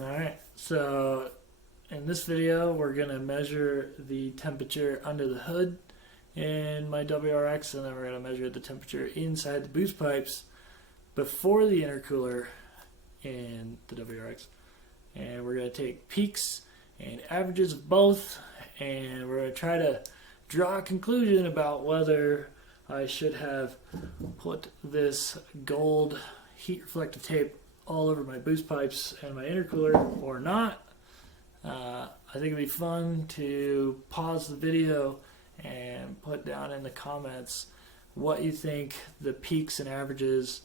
Alright, so in this video we're going to measure the temperature under the hood in my WRX, and then we're going to measure the temperature inside the boost pipes before the intercooler in the WRX. And we're going to take peaks and averages of both, and we're going to try to draw a conclusion about whether I should have put this gold heat reflective tape all over my boost pipes and my intercooler or not. I think it'd be fun to pause the video and put down in the comments what you think the peaks and averages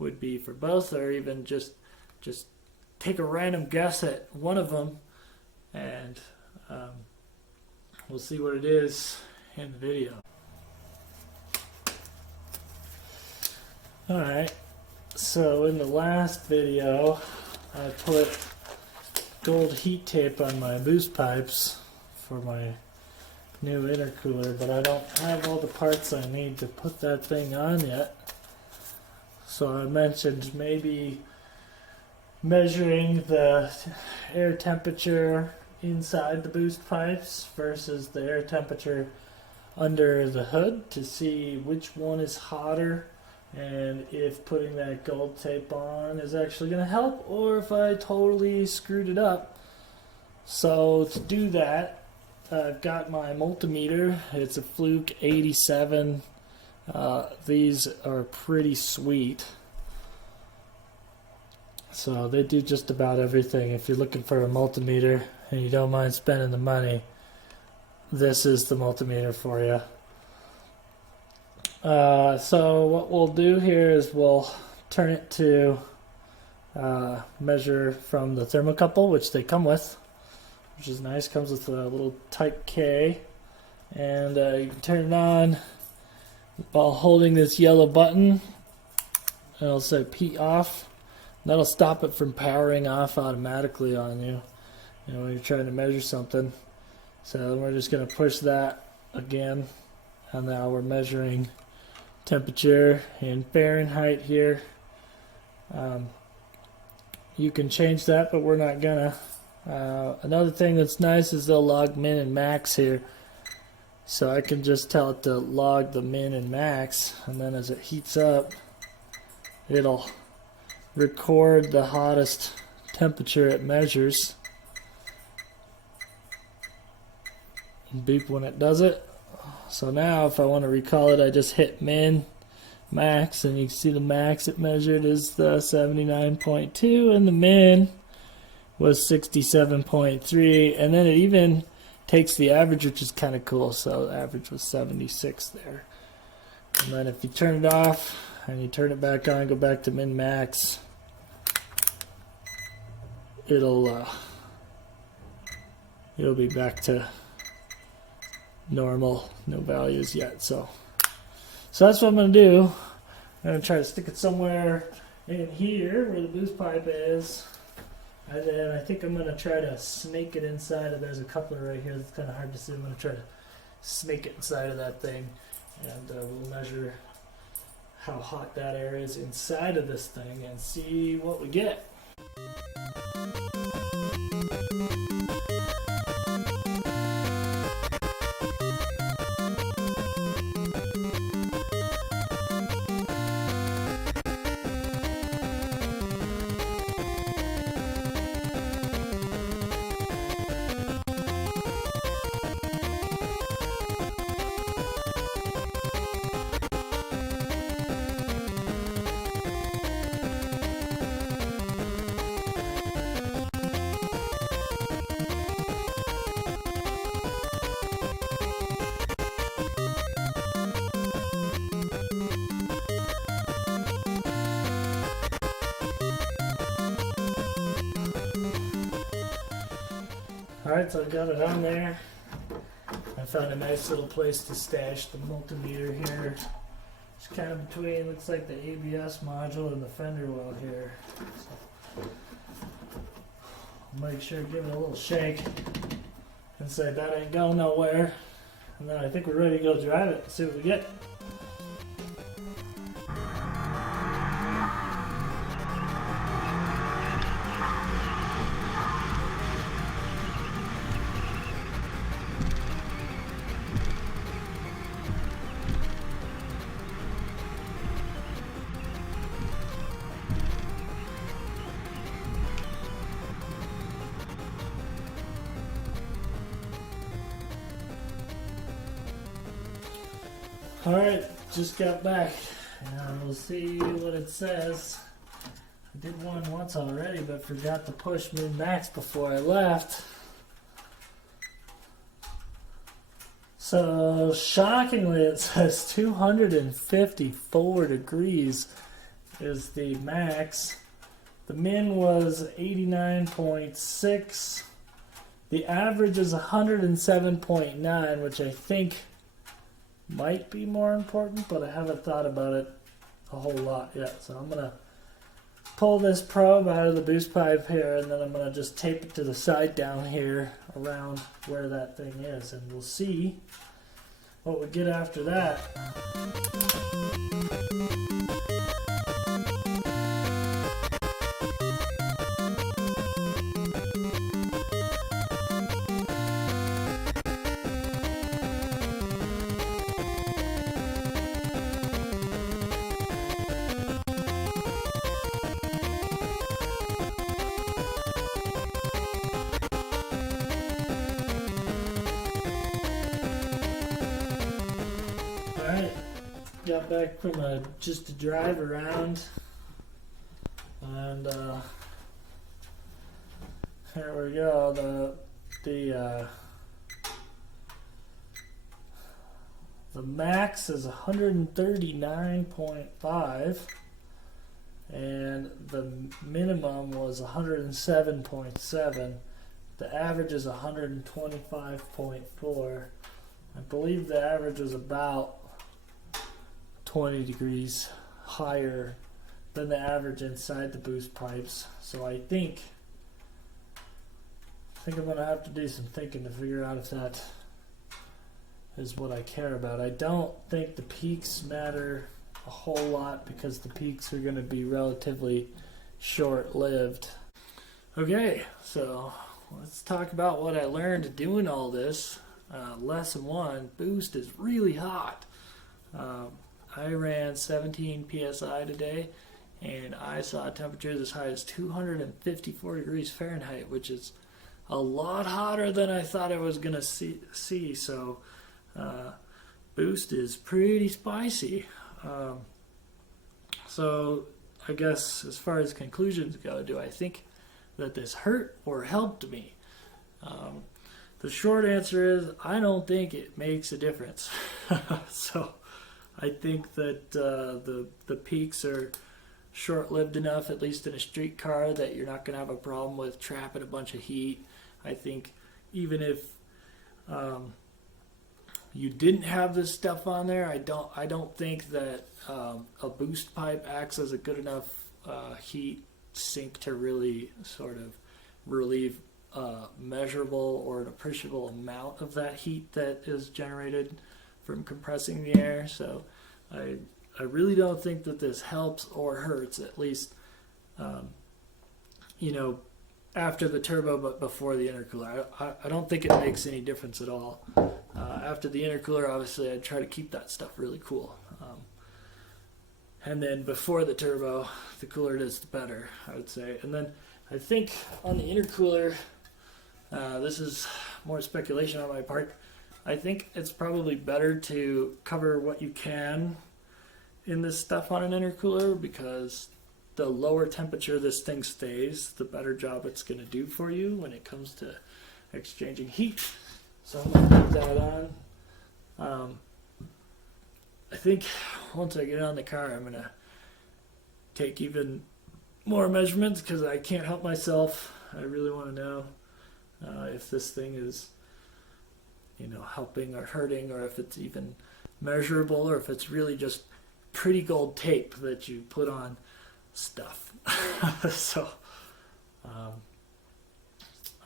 would be for both, or even just take a random guess at one of them, and we'll see what it is in the video. Alright, so in the last video I put gold heat tape on my boost pipes for my new intercooler, but I don't have all the parts I need to put that thing on yet. So I mentioned maybe measuring the air temperature inside the boost pipes versus the air temperature under the hood to see which one is hotter, and if putting that gold tape on is actually going to help, or if I totally screwed it up. So to do that, I've got my multimeter. It's a Fluke 87. These are pretty sweet. So they do just about everything. If you're looking for a multimeter and you don't mind spending the money, this is the multimeter for you. So what we'll do here is we'll turn it to measure from the thermocouple, which they come with, which is nice. Comes with a little Type K, and you can turn it on while holding this yellow button. It'll say P off. That'll stop it from powering off automatically on you, when you're trying to measure something. So then we're just going to push that again, and now we're measuring temperature in Fahrenheit here. You can change that, but we're not gonna. Another thing that's nice is they'll log min and max here, so I can just tell it to log the min and max, and then as it heats up it'll record the hottest temperature it measures and beep when it does it. So now if I want to recall it, I just hit min, max, and you can see the max it measured is the 79.2 and the min was 67.3, and then it even takes the average, which is kind of cool. So the average was 76 there. And then if you turn it off and you turn it back on, go back to min max, it'll be back to normal, no values yet. So that's what I'm going to do. I'm going to try to stick it somewhere in here where the boost pipe is, and then I think I'm going to try to snake it inside of, there's a coupler right here that's kind of hard to see. I'm going to try to snake it inside of that thing, and we'll measure how hot that air is inside of this thing and see what we get. Alright, so I got it on there. I found a nice little place to stash the multimeter here. It's kind of between, looks like the ABS module and the fender well here. So I'll make sure to give it a little shake and say that ain't going nowhere. And then I think we're ready to go drive it and see what we get. Alright, just got back. We'll see what it says. I did one once already, but forgot to push min-max before I left. So, shockingly, it says 254 degrees is the max. The min was 89.6. The average is 107.9, which I think might be more important, but I haven't thought about it a whole lot yet. So I'm going to pull this probe out of the boost pipe here, and then I'm going to just tape it to the side down here around where that thing is, and we'll see what we get after that. Alright, got back from just a drive around, and here we go. The max is 139.5, and the minimum was 107.7. The average is 125.4. I believe the average was about 20 degrees higher than the average inside the boost pipes. So I think I'm going to have to do some thinking to figure out if that is what I care about. I don't think the peaks matter a whole lot because the peaks are going to be relatively short-lived. Okay, so let's talk about what I learned doing all this. Lesson 1, boost is really hot. I ran 17 psi today, and I saw temperatures as high as 254 degrees Fahrenheit, which is a lot hotter than I thought I was going to see. So boost is pretty spicy. So I guess as far as conclusions go, do I think that this hurt or helped me? The short answer is I don't think it makes a difference. So I think that the peaks are short-lived enough, at least in a street car, that you're not going to have a problem with trapping a bunch of heat. I think even if you didn't have this stuff on there, I don't think that a boost pipe acts as a good enough heat sink to really sort of relieve measurable or an appreciable amount of that heat that is generated from compressing the air. So I really don't think that this helps or hurts, at least after the turbo but before the intercooler. I don't think it makes any difference at all. After the intercooler, obviously I'd try to keep that stuff really cool, and then before the turbo, the cooler it is, the better, I would say. And then I think on the intercooler, this is more speculation on my part, I think it's probably better to cover what you can in this stuff on an intercooler, because the lower temperature this thing stays, the better job it's going to do for you when it comes to exchanging heat. So I'm going to put that on. I think once I get on the car, I'm going to take even more measurements because I can't help myself. I really want to know if this thing is helping or hurting, or if it's even measurable, or if it's really just pretty gold tape that you put on stuff. So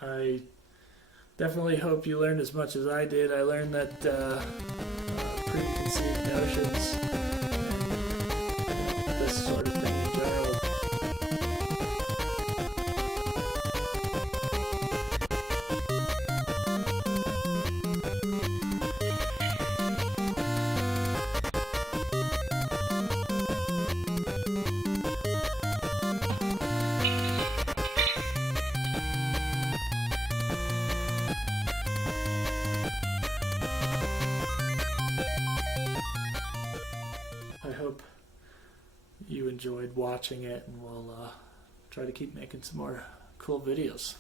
I definitely hope you learned as much as I did. I learned that preconceived notions and this sort of thing in general. you enjoyed watching it, and we'll try to keep making some more cool videos.